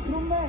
Bathroom में।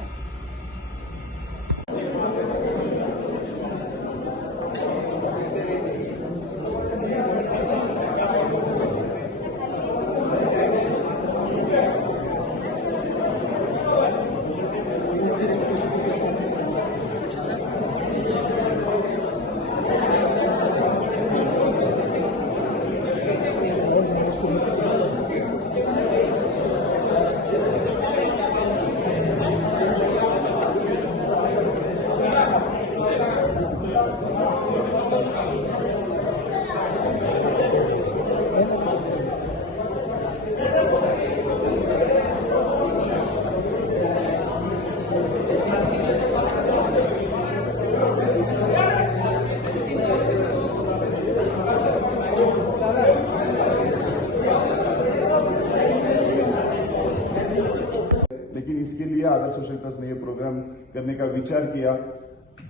लेकिन इसके लिए आदर्श सोशल ट्रस्ट ने यह प्रोग्राम करने का विचार किया,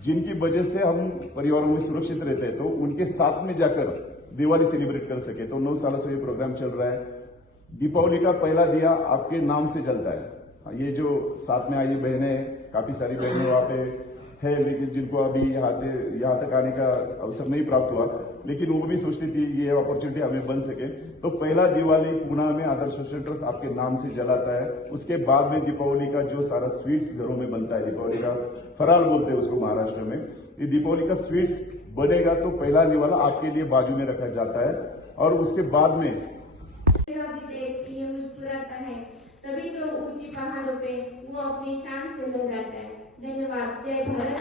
जिनकी वजह से हम परिवारों में सुरक्षित रहते हैं, तो उनके साथ में जाकर दिवाली सेलिब्रेट कर सके। तो 9 सालों से ये प्रोग्राम चल रहा है। दीपावली का पहला दिया आपके नाम से जलता है। ये जो साथ में आई बहनें, काफी सारी बहनें वहां पे है, लेकिन जिनको अभी यहाँ तक आने का अवसर नहीं प्राप्त हुआ, लेकिन वो भी सोचती थी ये अपॉर्चुनिटी हमें बन सके। तो पहला दिवाली पुणे में आदर्श सोशल ट्रस्ट आपके नाम से जलाता है। उसके बाद में दीपावली का जो सारा स्वीट्स घरों में बनता है, दीपावली का फराल बोलते हैं उसको महाराष्ट्र में, ये दीपावली का स्वीट्स बनेगा तो पहला दिवाला आपके लिए बाजू में रखा जाता है। और उसके बाद में मुस्कुराता है, तभी तो ऊंची पहाड़ों पे वो अपनी शान से लहराता है। धन्यवाद। जय भारत।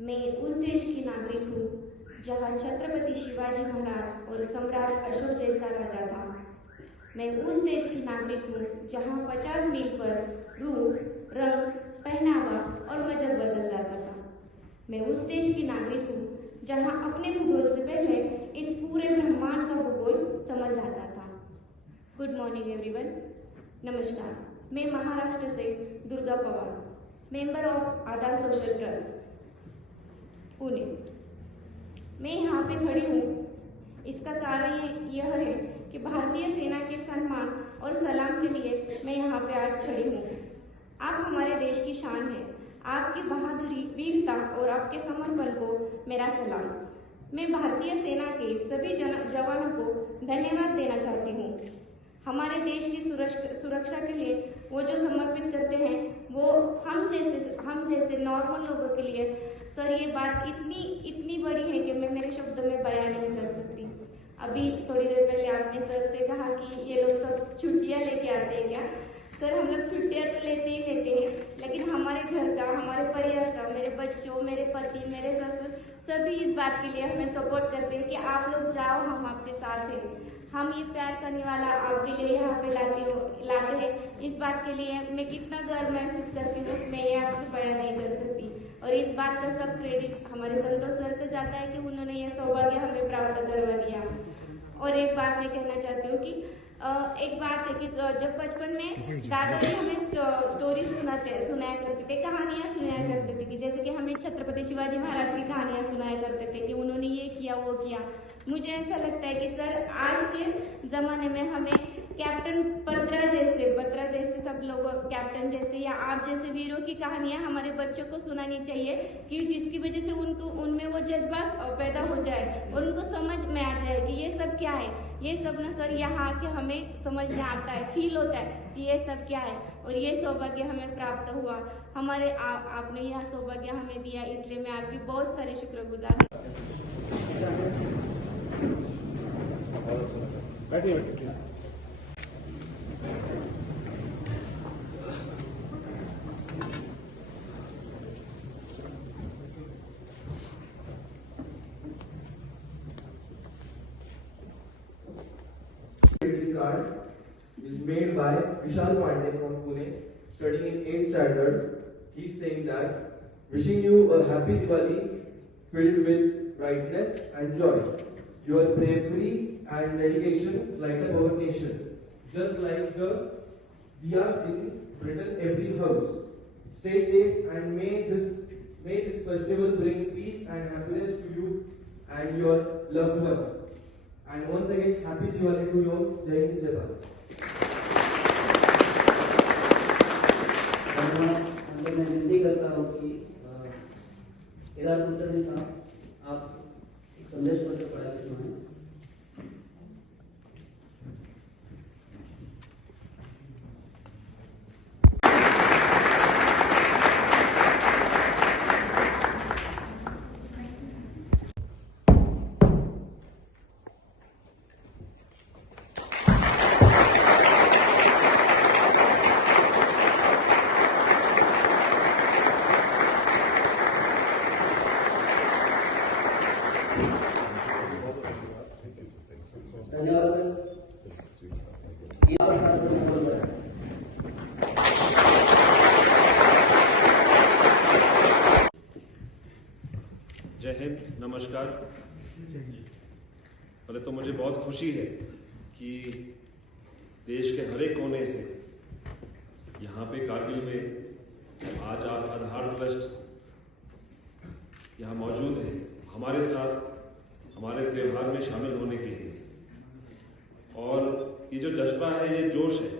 मैं उस देश की नागरिक हूँ जहाँ छत्रपति शिवाजी महाराज और सम्राट अशोक जैसा राजा था। मैं उस देश की नागरिक हूँ जहाँ 50 मील पर रूप, रंग, पहनावा और मजहब बदल जाता था। मैं उस देश की नागरिक हूँ जहाँ अपने भूगोल से पहले इस पूरे ब्रह्मांड का भूगोल समझ आता था। Good morning everyone. नमस्कार। मैं महाराष्ट्र से Durga Pawar, member of Adarsh social trust Pune. मैं यहाँ पे खड़ी हूँ, इसका कारण यह है कि भारतीय सेना के सम्मान और सलाम के लिए मैं यहाँ पे आज खड़ी हूँ। आप हमारे देश की शान हैं। आपकी बहादुरी, वीरता और आपके समर्पण को मेरा सलाम। मैं भारतीय सेना के सभी जवानों को धन्यवाद देना चाहती हूँ। हमारे देश की सुरक्षा के लिए वो जो समर्पित करते हैं, वो हम जैसे नॉर्मल लोगों के लिए सर ये बात इतनी बड़ी है कि मैं मेरे शब्दों में बयान नहीं कर सकती। अभी थोड़ी देर पहले आपने सर से कहा कि ये लोग सब छुट्टियां लेके आते हैं क्या? सर हम लोग छुट्टियां तो लेते ही लेते हैं, लेकिन हमारे घर का, हमारे परिवार का, मेरे बच्चों, मेरे पति, मेरे ससुर सभी इस बात के लिए हमें सपोर्ट करते हैं कि आप लोग जाओ, हम आपके साथ हैं। हम ये प्यार करने वाला आपके लिए यहाँ पे लाते हैं। इस बात के लिए मैं कितना गर्व महसूस करती हूँ, मैं ये आपको बयान नहीं कर सकती। और इस बात का सब क्रेडिट हमारे संतोष सर को जाता है कि उन्होंने ये सौभाग्य हमें प्राप्त करवा दिया। और एक बात मैं कहना चाहती हूँ कि एक बात है कि जब बचपन में दादाजी हमें स्टोरी सुनाया करते थे, कहानियां सुनाया करते थे, कि जैसे कि हमें छत्रपति शिवाजी महाराज की कहानियां सुनाया करते थे कि उन्होंने ये किया वो किया। मुझे ऐसा लगता है कि सर आज के जमाने में हमें कैप्टन बत्रा जैसे सब लोग कैप्टन जैसे या आप जैसे वीरों की कहानियां हमारे बच्चों को सुनानी चाहिए, कि जिसकी वजह से उनमें वो जज्बा पैदा हो जाए और उनको समझ में आ जाए कि ये सब क्या है। ये सब ना सर यहाँ आके हमें समझ में आता है, फील होता है कि ये सब क्या है। और ये सौभाग्य हमें प्राप्त हुआ, हमारे आपने यह सौभाग्य हमें दिया, इसलिए मैं आपकी बहुत सारी शुक्रगुजार हूँ। Card is made by Vishal Pandey from Pune, studying in 8th standard. He is saying that wishing you a happy Diwali filled with brightness and joy. Your bravery and dedication light up our nation, just like the diyas in Britain every house. Stay safe and may this May this festival bring peace and happiness to you and your loved ones. And once again, Happy Diwali to you all. Jai Hind, Jai Bharat. मैं विनती करता हूँ कि केदार कुलकर्णी साहब आप एक संदेश पत्र पढ़ा के सुनाएं। धन्यवाद सर। जय हिंद, नमस्कार। पहले तो मुझे बहुत खुशी है कि देश के हर एक कोने से यहाँ पे कारगिल में आज आप आधार ट्रस्ट यहाँ मौजूद है हमारे साथ हमारे त्योहार में शामिल होने के लिए। और ये जो जज्बा है, ये जोश है,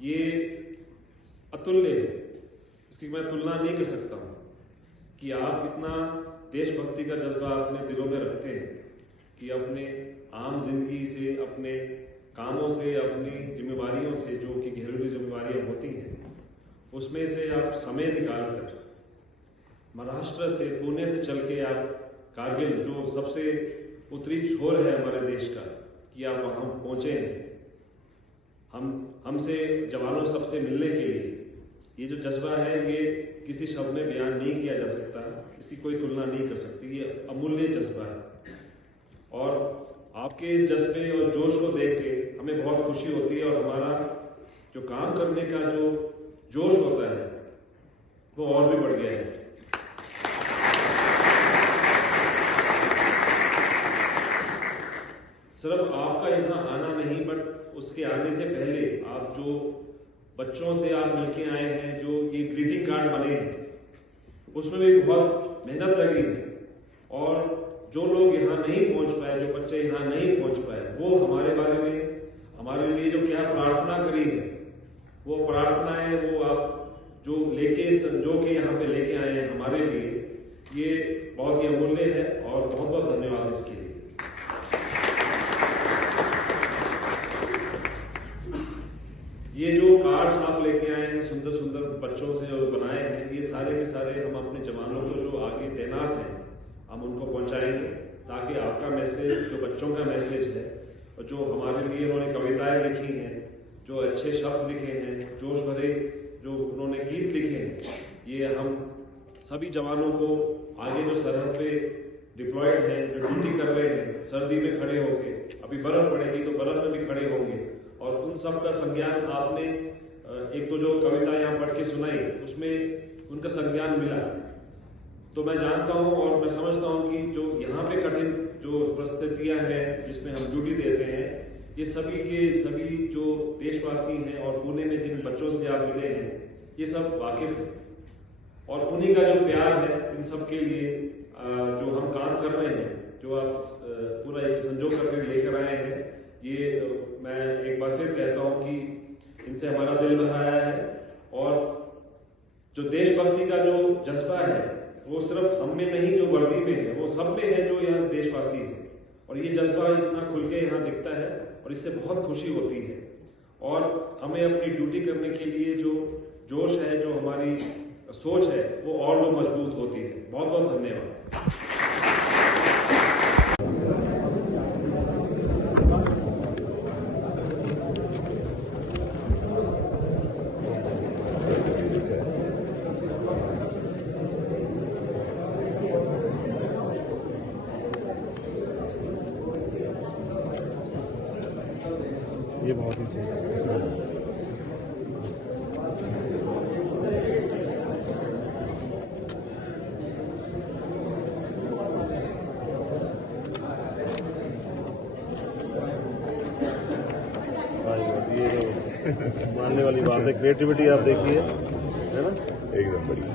ये अतुल्य है, इसकी मैं तुलना नहीं कर सकता हूँ कि आप इतना देशभक्ति का जज्बा अपने दिलों में रखते हैं कि अपने आम जिंदगी से, अपने कामों से, अपनी जिम्मेवारियों से, जो कि घरेलू जिम्मेवारियां होती हैं, उसमें से आप समय निकालकर महाराष्ट्र से, पुणे से चल के आप कारगिल, जो सबसे उत्तरी छोर है हमारे देश का, कि आप वहां पहुंचे हैं हमसे जवानों सबसे मिलने के लिए। ये जो जज्बा है, ये किसी शब्द में बयान नहीं किया जा सकता, इसकी कोई तुलना नहीं कर सकती। ये अमूल्य जज्बा है और आपके इस जज्बे और जोश को देख के हमें बहुत खुशी होती है और हमारा जो काम करने का जो जोश होता है वो और भी बढ़ गया है। सिर्फ आपका यहाँ आना नहीं, बट उसके आने से पहले आप जो बच्चों से आप मिलके आए हैं, जो ये ग्रीटिंग कार्ड बने हैं, उसमें भी बहुत मेहनत लगी है। और जो लोग यहाँ नहीं पहुंच पाए, जो बच्चे यहाँ नहीं पहुंच पाए, वो हमारे बारे में, हमारे लिए जो क्या प्रार्थना करी है, वो प्रार्थनाएं, वो आप जो लेके संजो के यहाँ पे लेके आए हैं हमारे लिए, ये बहुत ही अमूल्य है और बहुत बहुत धन्यवाद इसके लिए। ये जो कार्ड्स आप लेके आए हैं सुंदर सुंदर बच्चों से और बनाए हैं, ये सारे के सारे हम अपने जवानों को जो आगे तैनात हैं हम उनको पहुंचाएंगे, ताकि आपका मैसेज, जो बच्चों का मैसेज है, और जो हमारे लिए उन्होंने कविताएं लिखी हैं, जो अच्छे शब्द लिखे हैं, जोश भरे जो उन्होंने गीत लिखे हैं, ये हम सभी जवानों को आगे जो सरहद पे डिप्लॉयड हैं, जो ड्यूटी कर रहे हैं, सर्दी में खड़े होके, अभी बर्फ पड़ेगी तो बर्फ में भी खड़े होंगे, और उन सब का संज्ञान आपने एक तो जो कविता यहाँ पढ़ के सुनाई, उसमें उनका संज्ञान मिला। तो मैं जानता हूँ और मैं समझता हूँ कि जो यहाँ पे कठिन जो परिस्थितियां हैं जिसमें हम ड्यूटी देते हैं, ये सभी के सभी जो देशवासी हैं और पुणे में जिन बच्चों से आप मिले हैं, ये सब वाकिफ है। और उन्हीं का जो प्यार है, इन सब के लिए जो हम काम कर रहे हैं, जो आप पूरा एक संजो करके लेकर आए हैं, ये मैं एक बार फिर कहता हूं कि इनसे हमारा दिल बहाया है। और जो देशभक्ति का जो जज्बा है, वो सिर्फ हम में नहीं, जो वर्दी में है, वो सब में है, जो यहाँ देशवासी है। और ये जज्बा इतना खुल के यहाँ दिखता है और इससे बहुत खुशी होती है। और हमें अपनी ड्यूटी करने के लिए जो जोश है, जो हमारी सोच है, वो और भी मजबूत होती है। बहुत बहुत धन्यवाद। ये बहुत ही सही है। ये मानने वाली बात है, क्रिएटिविटी आप देखिए, है ना। एकदम बढ़िया।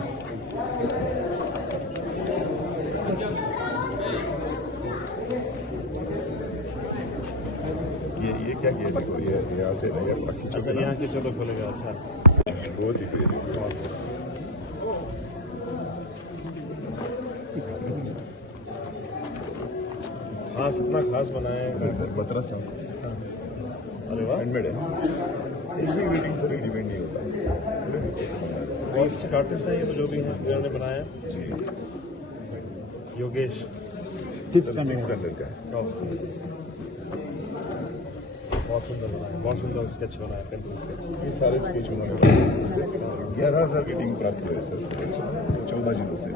ये क्या किया देखो, ये यहाँ से लेयर तक अच्छा खींचोगे यहाँ ना, के चलो खोलेगा। अच्छा वो दिखो, ये देखो। खास, इतना खास बनाया है। बतरा सा अरे वाह, हैंडमेड है, एक भी वेटिंग से रेडीमेड नहीं होता। ऐसे बनाया है। बहुत अच्छे आर्टिस्ट हैं ये तो, जो भी हैं इन्होंने बनाया। जी, योगेश सिक्स स्टैंडर्ड का है। बहुत सुंदर बनाया, बहुत सुंदर स्केच बनाया, पेंसिल स्केच। ये सारे स्केच उन्होंने बनाए से 11,000 रेटिंग प्राप्त हुए सर, 14 जिलों से।